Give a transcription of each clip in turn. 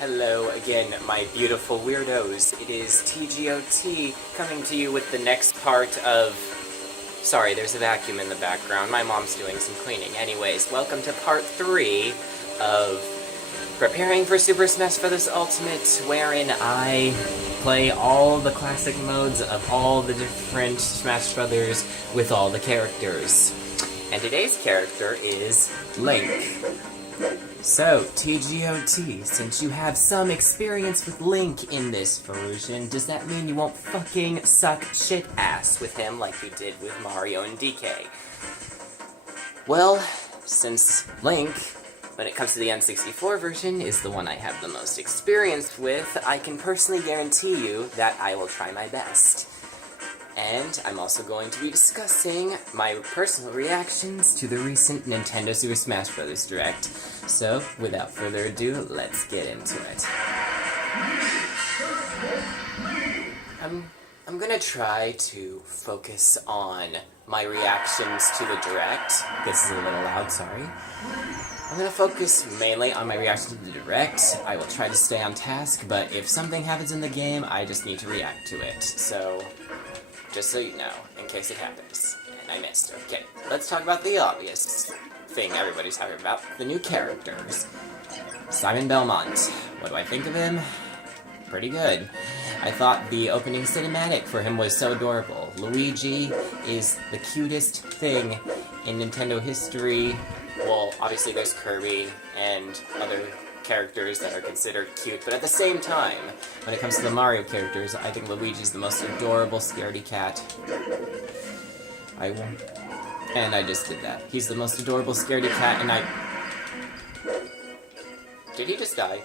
Hello again, my beautiful weirdos. It is TGOT coming to you with the next part of... Sorry, there's a vacuum in the background. My mom's doing some cleaning. Anyways, welcome to part 3 of preparing for Super Smash Bros. Ultimate, wherein I play all the classic modes of all the different Smash Brothers with all the characters. And today's character is Link. So, TGOT, since you have some experience with Link in this version, does that mean you won't fucking suck shit ass with him like you did with Mario and DK? Well, since Link, when it comes to the N64 version, is the one I have the most experience with, I can personally guarantee you that I will try my best. And I'm also going to be discussing my personal reactions to the recent Nintendo Super Smash Bros. Direct. So, without further ado, let's get into it. I'm gonna try to focus on my reactions to the Direct. This is a little loud, sorry. I'm gonna focus mainly on my reaction to the Direct. I will try to stay on task, but if something happens in the game, I just need to react to it. So, just so you know, in case it happens. And I missed. Okay, let's talk about the obvious thing everybody's talking about. The new characters. Simon Belmont. What do I think of him? Pretty good. I thought the opening cinematic for him was so adorable. Luigi is the cutest thing in Nintendo history. Well, obviously there's Kirby and other characters that are considered cute, but at the same time, when it comes to the Mario characters, I think Luigi's the most adorable scaredy cat. And I just did that. He's the most adorable scaredy cat, and Did he just die?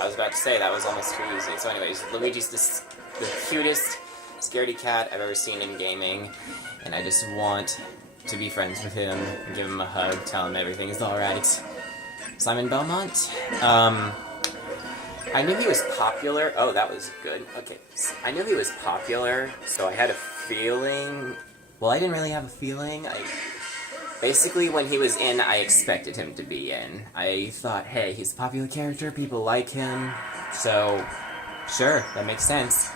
I was about to say, that was almost too easy. So anyways, Luigi's the cutest scaredy cat I've ever seen in gaming, and I just want to be friends with him, give him a hug, tell him everything is alright. Simon Belmont, I knew he was popular. Oh, that was good. Okay, I knew he was popular, so I had a feeling... Well, I didn't really have a feeling. Basically, when he was in, I expected him to be in. I thought, hey, he's a popular character, people like him, so sure, that makes sense.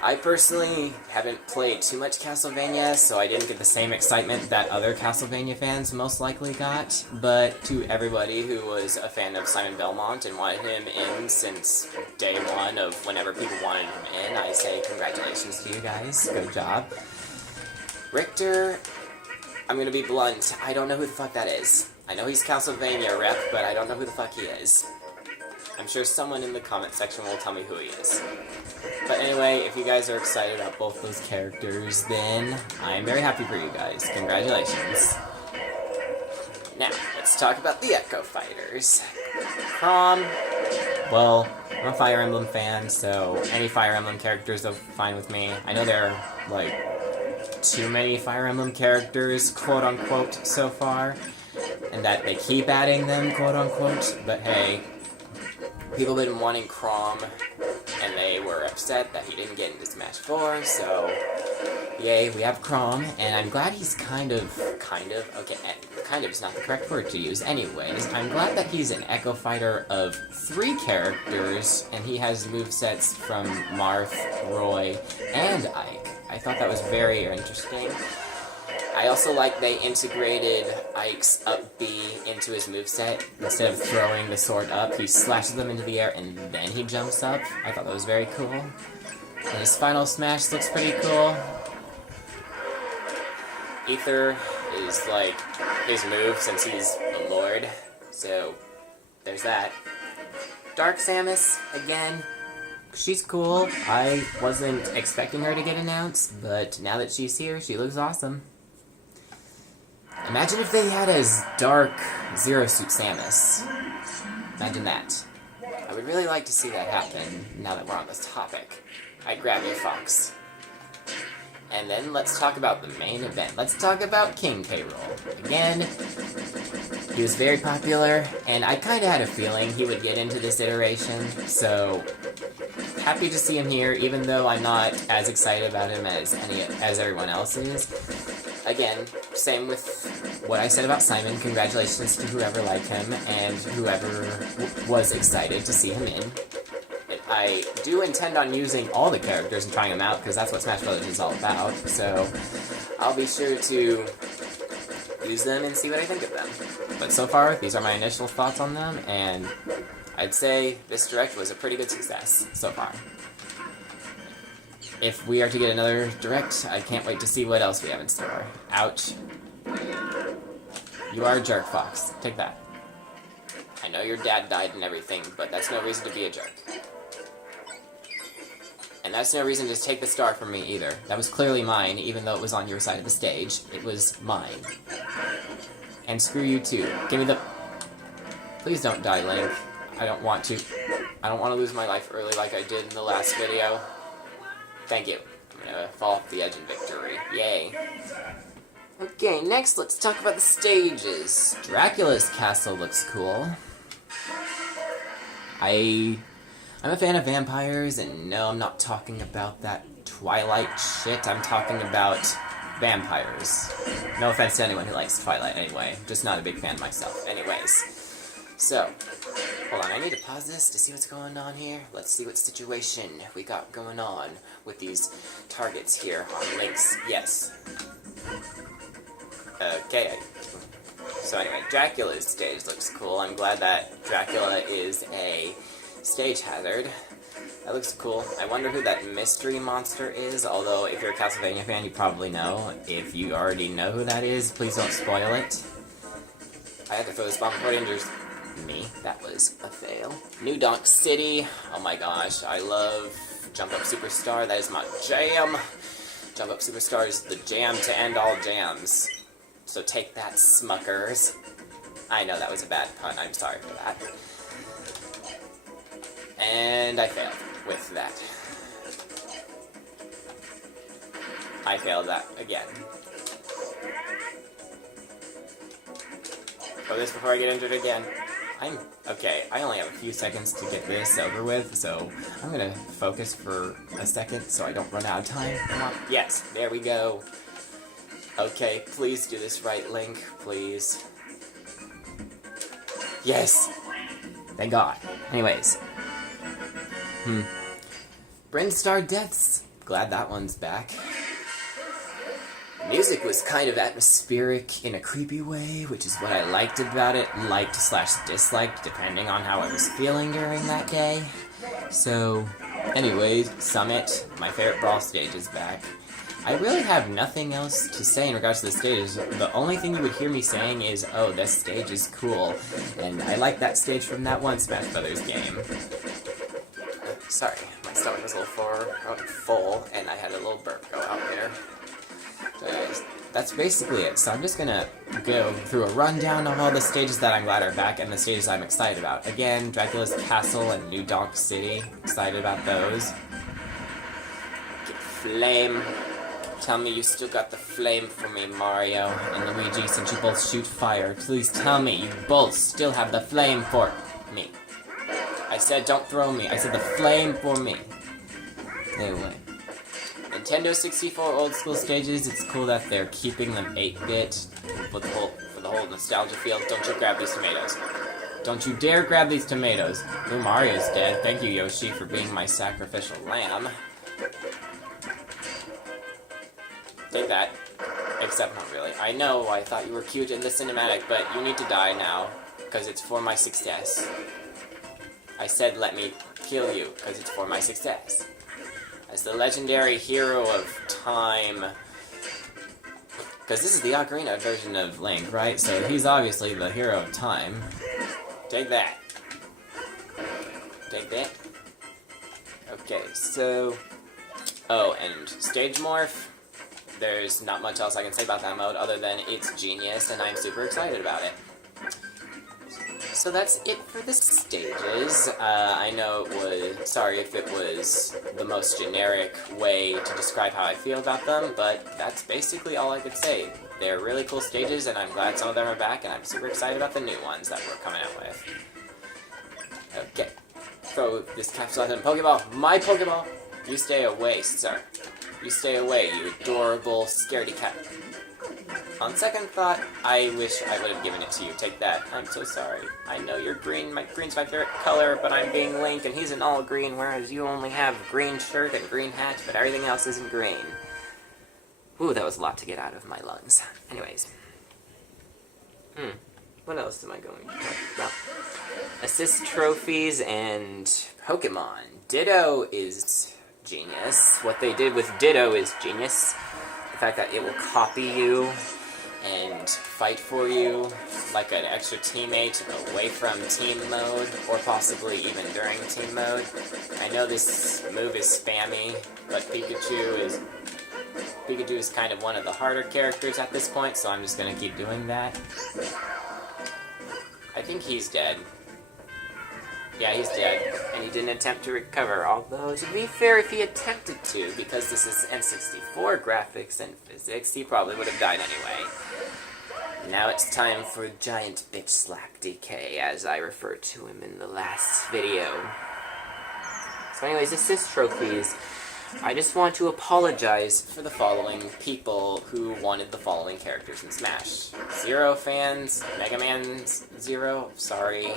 I personally haven't played too much Castlevania, so I didn't get the same excitement that other Castlevania fans most likely got, but to everybody who was a fan of Simon Belmont and wanted him in since day one of whenever people wanted him in, I say congratulations to you guys, good job. Richter, I'm gonna be blunt, I don't know who the fuck that is. I know he's Castlevania rep, but I don't know who the fuck he is. I'm sure someone in the comment section will tell me who he is. But anyway, if you guys are excited about both those characters, then I'm very happy for you guys. Congratulations. Now, let's talk about the Echo Fighters. Chrom, well, I'm a Fire Emblem fan, so any Fire Emblem characters are fine with me. I know there are, like, too many Fire Emblem characters, quote-unquote, so far, and that they keep adding them, quote-unquote, but hey, people have been wanting Chrom, and they were upset that he didn't get into Smash 4, so yay, we have Chrom, and I'm glad he's kind of, okay, kind of is not the correct word to use, anyways, I'm glad that he's an Echo Fighter of 3 characters, and he has movesets from Marth, Roy, and Ike. I thought that was very interesting. I also like they integrated Ike's up B into his moveset. Instead of throwing the sword up, he slashes them into the air and then he jumps up. I thought that was very cool. And his final smash looks pretty cool. Ether is like his move since he's a lord. So, there's that. Dark Samus, again, she's cool. I wasn't expecting her to get announced, but now that she's here, she looks awesome. Imagine if they had as dark Zero Suit Samus. Imagine that. I would really like to see that happen, now that we're on this topic. I'd grab you, Fox. And then let's talk about the main event. Let's talk about King K. Rool. Again, he was very popular, and I kinda had a feeling he would get into this iteration, so happy to see him here, even though I'm not as excited about him as everyone else is. again, same with what I said about Simon. Congratulations to whoever liked him and whoever was excited to see him in. I do intend on using all the characters and trying them out, because that's what Smash Brothers is all about, so I'll be sure to use them and see what I think of them. But so far, these are my initial thoughts on them, and I'd say this Direct was a pretty good success so far. If we are to get another Direct, I can't wait to see what else we have in store. Ouch. You are a jerk, Fox. Take that. I know your dad died and everything, but that's no reason to be a jerk. And that's no reason to take the star from me either. That was clearly mine, even though it was on your side of the stage. It was mine. And screw you too. Give me the... Please don't die, Link. I don't want to. I don't want to lose my life early like I did in the last video. Thank you. I'm gonna fall off the edge in victory. Yay. Okay, next let's talk about the stages. Dracula's castle looks cool. I'm a fan of vampires, and no, I'm not talking about that Twilight shit. I'm talking about vampires. No offense to anyone who likes Twilight anyway. Just not a big fan myself. Anyways. So, hold on, I need to pause this to see what's going on here. Let's see what situation we got going on with these targets here on Link's. Yes. Okay. So anyway, Dracula's stage looks cool. I'm glad that Dracula is a stage hazard. That looks cool. I wonder who that mystery monster is, although if you're a Castlevania fan, you probably know. If you already know who that is, please don't spoil it. I had to throw this bomb before it injures me. That was a fail. New Donk City. Oh my gosh, I love Jump Up Superstar. That is my jam. Jump Up Superstar is the jam to end all jams. So take that, Smuckers. I know that was a bad pun. I'm sorry for that. And I failed with that. I failed that again. Throw this before I get injured again. Okay, I only have a few seconds to get this over with, so I'm gonna focus for a second so I don't run out of time. Come on. Yes, there we go. Okay, please do this right, Link, please. Yes! Thank God. Anyways. Brinstar Deaths. Glad that one's back. Music was kind of atmospheric in a creepy way, which is what I liked about it. Liked/disliked, depending on how I was feeling during that day. So, anyways, Summit, my favorite Brawl stage, is back. I really have nothing else to say in regards to the stages. The only thing you would hear me saying is, oh, this stage is cool. And I like that stage from that one Smash Brothers game. Sorry, my stomach was a little full, and I had a little burp go out there. So anyways, that's basically it. So I'm just gonna go through a rundown of all the stages that I'm glad are back, and the stages I'm excited about. Again, Dracula's Castle and New Donk City. Excited about those. Get Flame. Tell me you still got the flame for me, Mario and Luigi, since you both shoot fire. Please tell me you both still have the flame for me. I said don't throw me. I said the flame for me. Anyway. Nintendo 64 old school stages, it's cool that they're keeping them 8-bit for the whole nostalgia feel. Don't you grab these tomatoes. Don't you dare grab these tomatoes. New Mario's dead. Thank you, Yoshi, for being my sacrificial lamb. Take that. Except not really. I know, I thought you were cute in the cinematic, but you need to die now, because it's for my success. I said let me kill you, because it's for my success. As the legendary hero of time... Because this is the Ocarina version of Link, right? So he's obviously the hero of time. Take that. Take that. Okay, so... Oh, and Stage Morph. There's not much else I can say about that mode other than it's genius and I'm super excited about it. So that's it for the stages. I know it was... Sorry if it was the most generic way to describe how I feel about them, but that's basically all I could say. They're really cool stages, and I'm glad some of them are back, and I'm super excited about the new ones that we're coming out with. Okay. Throw this capsule at him. Pokeball! My Pokeball! You stay away, sir. You stay away, you adorable scaredy cat. On second thought, I wish I would have given it to you. Take that. I'm so sorry. I know you're green. Green's my favorite color, but I'm being Link, and he's an all green, whereas you only have green shirt and green hat, but everything else isn't green. Ooh, that was a lot to get out of my lungs. Anyways. What else am I going to talk about? Assist trophies and Pokemon. Ditto is genius. What they did with Ditto is genius. The fact that it will copy you and fight for you like an extra teammate away from team mode, or possibly even during team mode. I know this move is spammy, but Pikachu is kind of one of the harder characters at this point, so I'm just gonna keep doing that. I think he's dead. Yeah, he's dead, and he didn't attempt to recover, although, to be fair, if he attempted to, because this is N64 graphics and physics, he probably would have died anyway. Now it's time for Giant Bitch Slap DK, as I referred to him in the last video. So anyways, assist trophies. I just want to apologize for the following people who wanted the following characters in Smash. Zero fans, Mega Man Zero, sorry.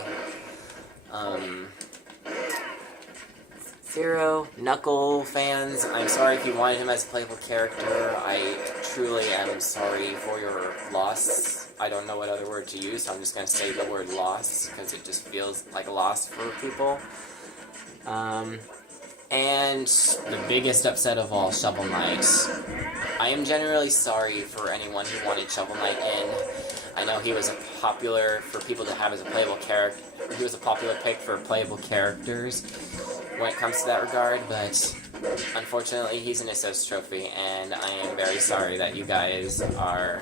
Zero, Knuckle fans, I'm sorry if you wanted him as a playable character. I truly am sorry for your loss. I don't know what other word to use, so I'm just going to say the word loss, because it just feels like a loss for people. And the biggest upset of all, Shovel Knight. I am generally sorry for anyone who wanted Shovel Knight in. I know he was a popular for people to have as a playable character. He was a popular pick for playable characters when it comes to that regard, but unfortunately he's an assist trophy, and I am very sorry that you guys are...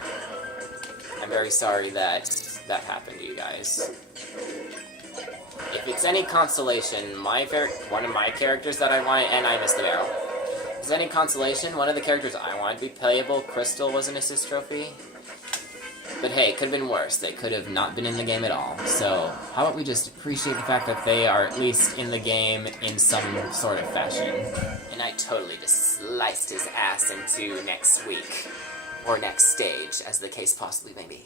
I'm very sorry that that happened to you guys. If it's any consolation, one of my characters that I wanted, and I missed the barrel. If it's any consolation, one of the characters I wanted to be playable, Crystal, was an assist trophy. But hey, it could have been worse. They could have not been in the game at all. So, how about we just appreciate the fact that they are at least in the game in some sort of fashion. And I totally just sliced his ass into next week. Or next stage, as the case possibly may be.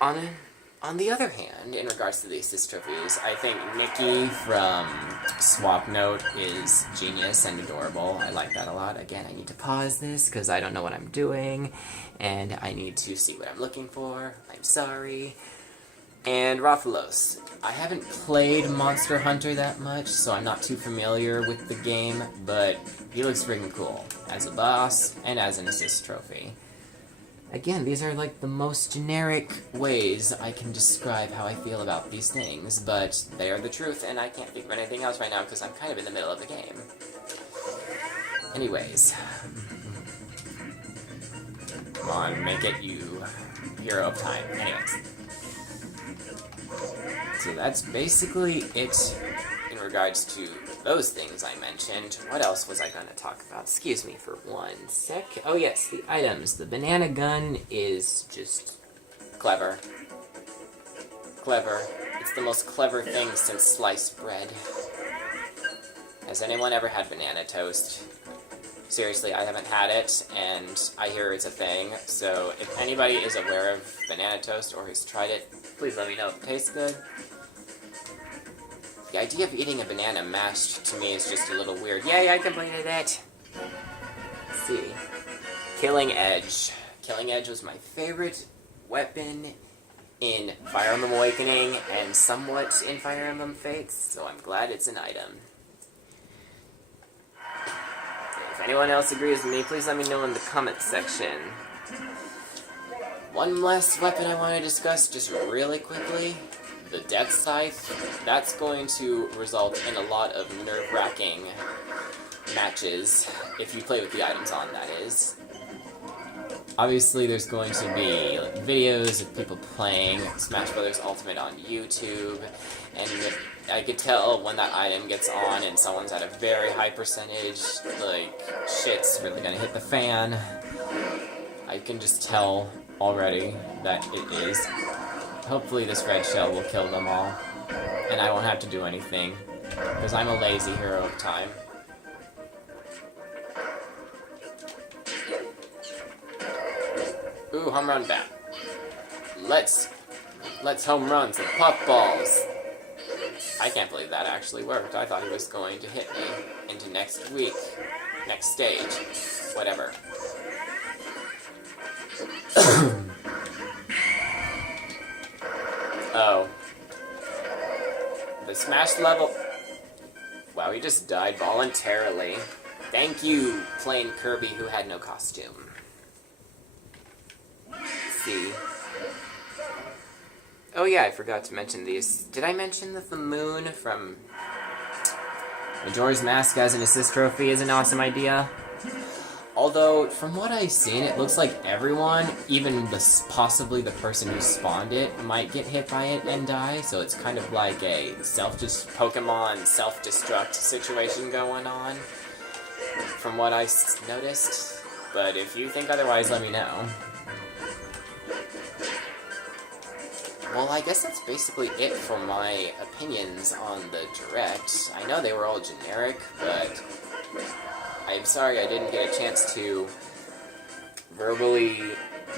On the other hand, in regards to the assist trophies, I think Mickey from Swap Note is genius and adorable. I like that a lot. Again, I need to pause this because I don't know what I'm doing, and I need to see what I'm looking for. I'm sorry. And Rathalos. I haven't played Monster Hunter that much, so I'm not too familiar with the game, but he looks freaking cool as a boss and as an assist trophy. Again, these are like the most generic ways I can describe how I feel about these things, but they are the truth, and I can't think of anything else right now because I'm kind of in the middle of the game. Anyways. Come on, make it you hero of time. Anyways. So that's basically it in regards to those things I mentioned. What else was I going to talk about? Excuse me for one sec. Oh yes, the items. The banana gun is just clever. Clever. It's the most clever thing since sliced bread. Has anyone ever had banana toast? Seriously, I haven't had it, and I hear it's a thing, so if anybody is aware of banana toast or has tried it, please let me know if it tastes good. The idea of eating a banana mashed to me is just a little weird. Yay, I completed it! Let's see. Killing Edge. Killing Edge was my favorite weapon in Fire Emblem Awakening and somewhat in Fire Emblem Fates, so I'm glad it's an item. If anyone else agrees with me, please let me know in the comments section. One last weapon I want to discuss just really quickly. The Death Scythe. That's going to result in a lot of nerve-wracking matches, if you play with the items on, that is. Obviously, there's going to be videos of people playing Smash Bros. Ultimate on YouTube, and I could tell when that item gets on and someone's at a very high percentage, like, shit's really gonna hit the fan. I can just tell already that it is. Hopefully this red shell will kill them all, and I won't have to do anything, because I'm a lazy hero of time. Ooh, home run bat. Let's home run some puffballs. I can't believe that actually worked. I thought he was going to hit me into next week. Next stage. Whatever. Oh. The Smash level... Wow, he just died voluntarily. Thank you, plain Kirby, who had no costume. Let's see. Oh yeah, I forgot to mention these. Did I mention that the moon from Majora's Mask as an assist trophy is an awesome idea? Although, from what I've seen, it looks like everyone, even possibly the person who spawned it, might get hit by it and die, so it's kind of like a Pokemon self-destruct situation going on, from what I noticed. But if you think otherwise, let me know. Well, I guess that's basically it for my opinions on the Direct. I know they were all generic, but I'm sorry I didn't get a chance to verbally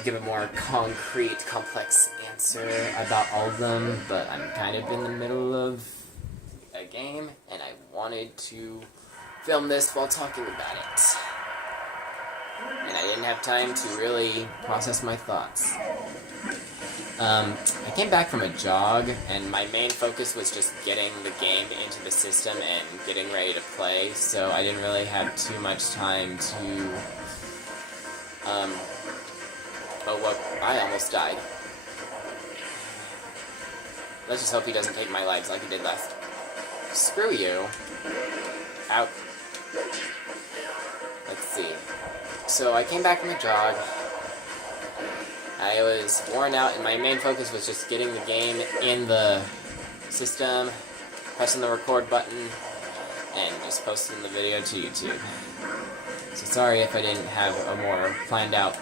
give a more concrete, complex answer about all of them, but I'm kind of in the middle of a game, and I wanted to film this while talking about it. And I didn't have time to really process my thoughts. I came back from a jog, and my main focus was just getting the game into the system and getting ready to play, so I didn't really have too much time to, oh, well, I almost died. Let's just hope he doesn't take my lives like he did last. Screw you. Out. Let's see. So I came back from a jog. I was worn out, and my main focus was just getting the game in the system, pressing the record button, and just posting the video to YouTube. So sorry if I didn't have a more planned out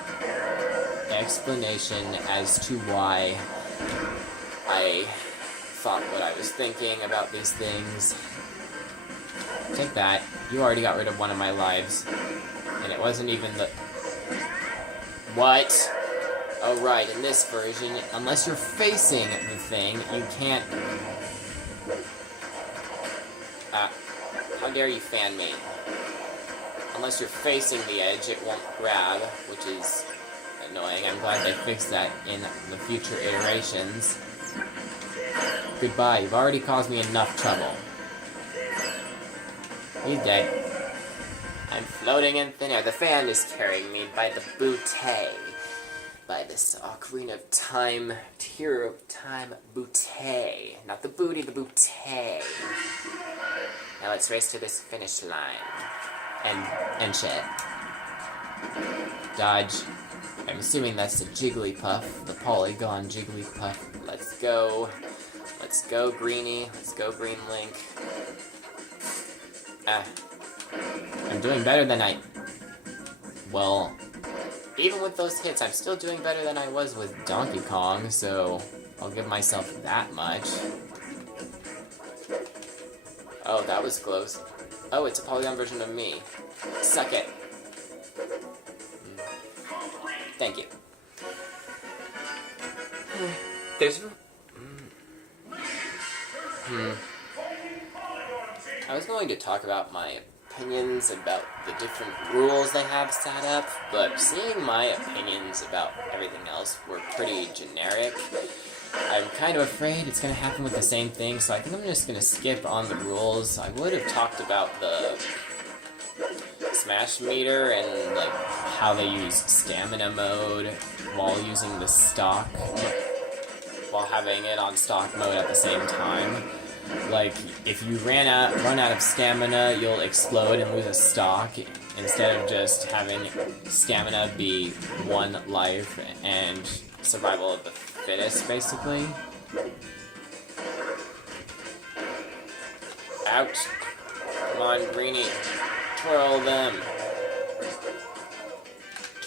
explanation as to why I thought what I was thinking about these things. Take that. You already got rid of one of my lives, and it wasn't even the... What? Oh right, in this version, unless you're facing the thing, you can't... how dare you fan me? Unless you're facing the edge, it won't grab, which is annoying. I'm glad they fixed that in the future iterations. Goodbye, you've already caused me enough trouble. He's dead. I'm floating in thin air. The fan is carrying me by the bootay. By this Ocarina of Time, Hero of Time bootay. Not the booty, the bootay. Now let's race to this finish line. And shit. Dodge. I'm assuming that's the Jigglypuff, the Polygon Jigglypuff. Let's go. Let's go, Greenie. Let's go, Green Link. I'm doing better than well, even with those hits, I'm still doing better than I was with Donkey Kong, so I'll give myself that much. Oh, that was close. Oh, it's a polygon version of me. Suck it. Thank you. There's... I was going to talk about my opinions about the different rules they have set up, but seeing my opinions about everything else were pretty generic, I'm kind of afraid it's going to happen with the same thing, so I think I'm just going to skip on the rules. I would have talked about the Smash meter and like how they use stamina mode while using the stock, while having it on stock mode at the same time. Like, if you run out of stamina, you'll explode and lose a stock, instead of just having stamina be one life and survival of the fittest, basically. Ouch. Come on, Greenie. Twirl them.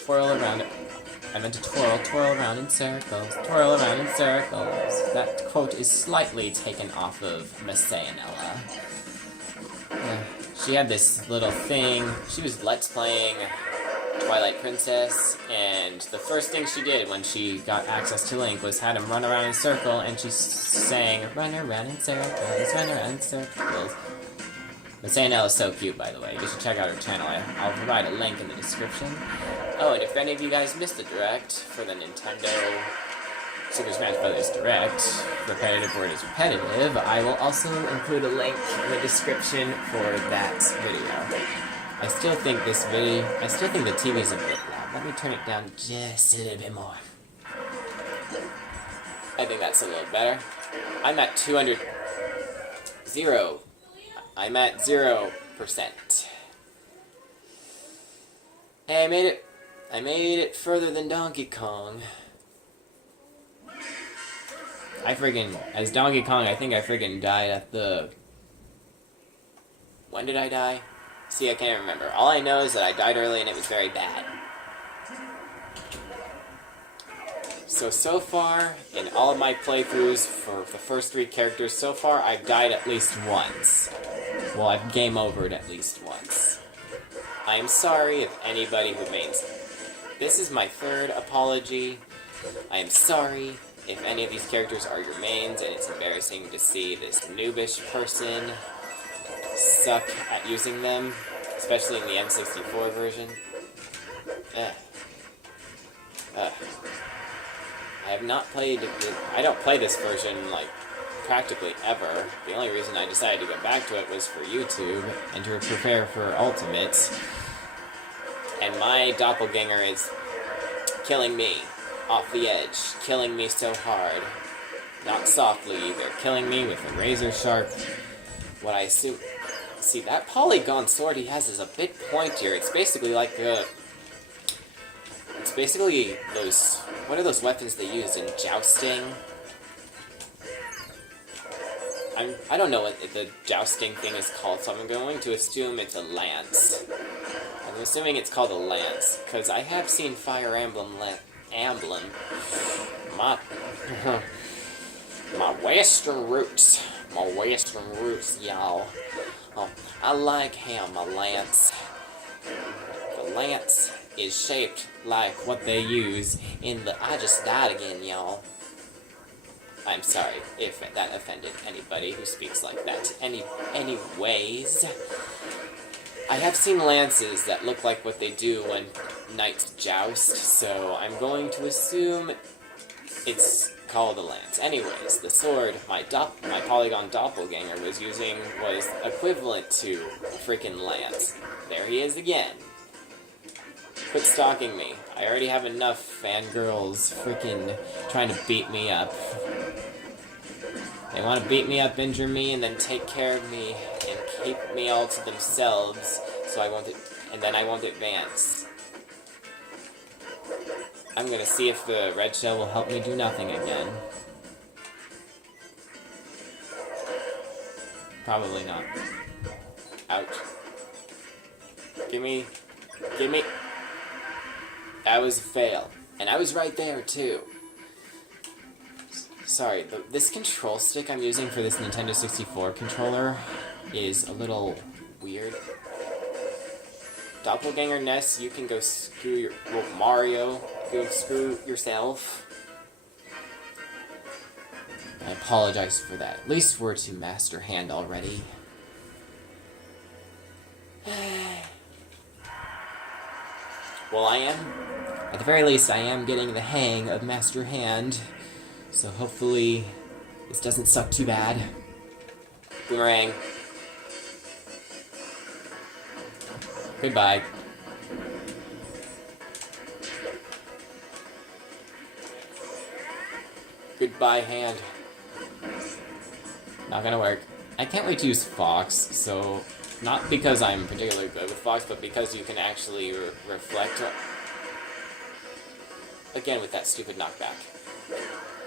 Twirl around it. I meant to twirl around in circles, twirl around in circles. That quote is slightly taken off of Miss Sayanella. She had this little thing, she was Let's Playing Twilight Princess, and the first thing she did when she got access to Link was had him run around in a circle, and she sang, "Run around in circles, run around in circles." Miss Annelle is so cute, by the way. You should check out her channel. I'll provide a link in the description. Oh, and if any of you guys missed the Direct for the Nintendo Super Smash Bros. Direct, repetitive word is repetitive, I will also include a link in the description for that video. I still think the TV's a bit loud. Let me turn it down just a little bit more. I think that's a little better. I'm at 0%. Hey, I made it further than Donkey Kong. As Donkey Kong, I think I friggin' died at the... When did I die? See, I can't remember. All I know is that I died early and it was very bad. So far, in all of my playthroughs for the first 3 characters, so far I've died at least once. Well, I've game overed at least once. I am sorry if anybody who mains. This is my 3rd apology. I am sorry if any of these characters are your mains, and it's embarrassing to see this noobish person suck at using them, especially in the N64 version. I have not played... I don't play this version, like, practically ever. The only reason I decided to go back to it was for YouTube, and to prepare for Ultimate. And my doppelganger is killing me off the edge, killing me so hard. Not softly either, killing me with a razor sharp. What I assume... See, that polygon sword he has is a bit pointier. It's basically like a... It's basically those... What are those weapons they use in jousting? I don't know what the jousting thing is called, so I'm going to assume it's a lance. I'm assuming it's called a lance, because I have seen Fire Emblem my western roots, y'all. Oh, I like him, a lance. The lance is shaped like what they use in the... I just died again, y'all. I'm sorry if that offended anybody who speaks like that. Anyways, I have seen lances that look like what they do when knights joust, so I'm going to assume it's called a lance. Anyways, the sword my polygon doppelganger was using was equivalent to a freaking lance. There he is again. Quit stalking me. I already have enough fangirls freaking trying to beat me up. They want to beat me up, injure me, and then take care of me and keep me all to themselves, so and then I won't advance. I'm gonna see if the red shell will help me do nothing again. Probably not. Ouch. Gimme. That was a fail. And I was right there, too. Sorry, this control stick I'm using for this Nintendo 64 controller is a little weird. Doppelganger Ness, you can go screw your... Well, Mario, go screw yourself. I apologize for that. At least we're to Master Hand already. Well, at the very least, I am getting the hang of Master Hand, so hopefully this doesn't suck too bad. Boomerang. Goodbye. Goodbye, Hand. Not gonna work. I can't wait to use Fox, so... Not because I'm particularly good with Fox, but because you can actually reflect... Again with that stupid knockback.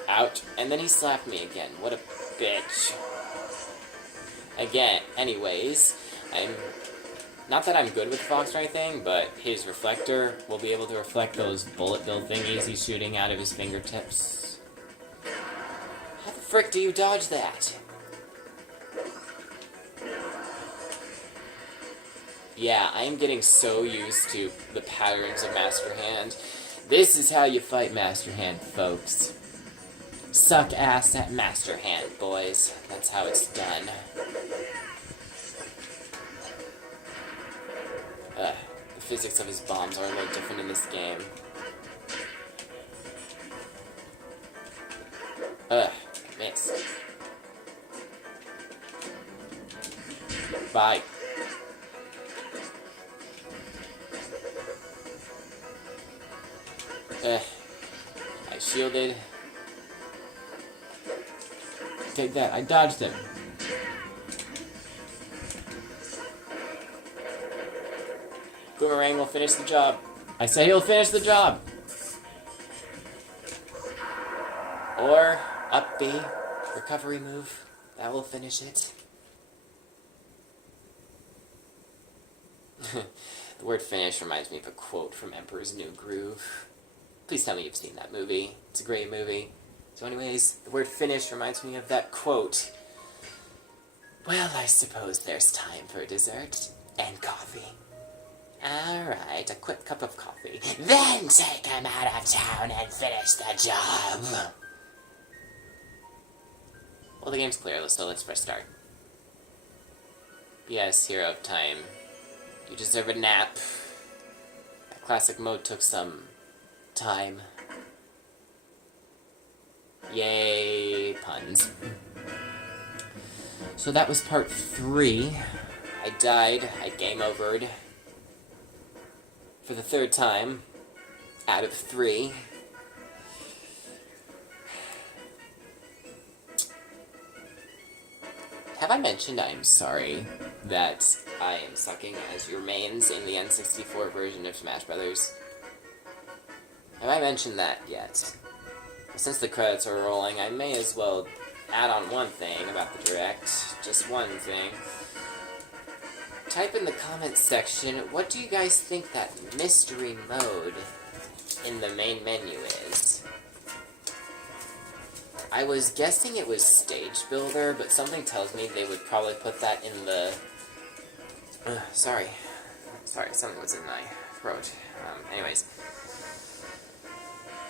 Ouch. And then he slapped me again. What a bitch. Again, anyways, not that I'm good with Fox or anything, but his reflector will be able to reflect those bullet bill thingies he's shooting out of his fingertips. How the frick do you dodge that? Yeah, I am getting so used to the patterns of Master Hand. This is how you fight Master Hand, folks. Suck ass at Master Hand, boys. That's how it's done. The physics of his bombs are a little different in this game. Missed. Bye. I shielded. Take that, I dodged him. Boomerang will finish the job. I say he'll finish the job. Or up B, recovery move. That will finish it. The word finish reminds me of a quote from Emperor's New Groove. Please tell me you've seen that movie. It's a great movie. So anyways, the word finish reminds me of that quote. Well, I suppose there's time for dessert and coffee. Alright, a quick cup of coffee. Then take him out of town and finish the job. Well, the game's clear, so let's press start. Yes, hero of time. You deserve a nap. That classic mode took some time. Yay, puns. So that was part 3. I died, I game overed. For the 3rd time, out of 3. Have I mentioned I'm sorry that I am sucking as your mains in the N64 version of Smash Brothers? Have I mentioned that yet? Since the credits are rolling, I may as well add on one thing about the Direct. Just one thing. Type in the comments section, what do you guys think that mystery mode in the main menu is? I was guessing it was Stage Builder, but something tells me they would probably put that in the... Sorry, something was in my throat. Anyways.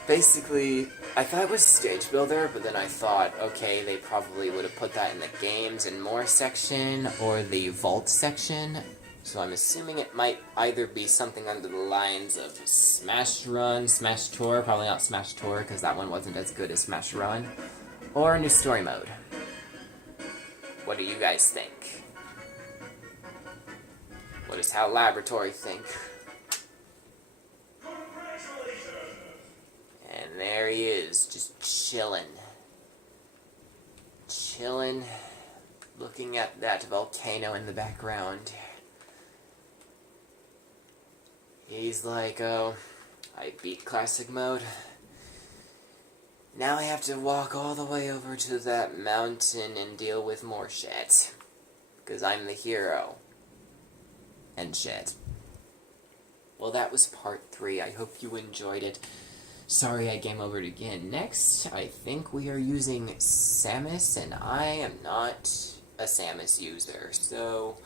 Basically, I thought it was Stage Builder, but then I thought, okay, they probably would have put that in the Games and More section, or the Vault section. So I'm assuming it might either be something under the lines of Smash Run, Smash Tour, probably not Smash Tour, because that one wasn't as good as Smash Run, or a new story mode. What do you guys think? What does Hal Laboratory think? And there he is, just chillin'. Chillin', looking at that volcano in the background. He's like, oh, I beat Classic Mode. Now I have to walk all the way over to that mountain and deal with more shit. Because I'm the hero. And shit. Well, that was part 3. I hope you enjoyed it. Sorry I game overed again. Next, I think we are using Samus, and I am not a Samus user, so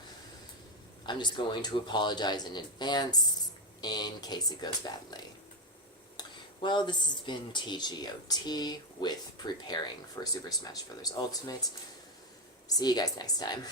I'm just going to apologize in advance in case it goes badly. Well, this has been TGOT with preparing for Super Smash Bros. Ultimate. See you guys next time.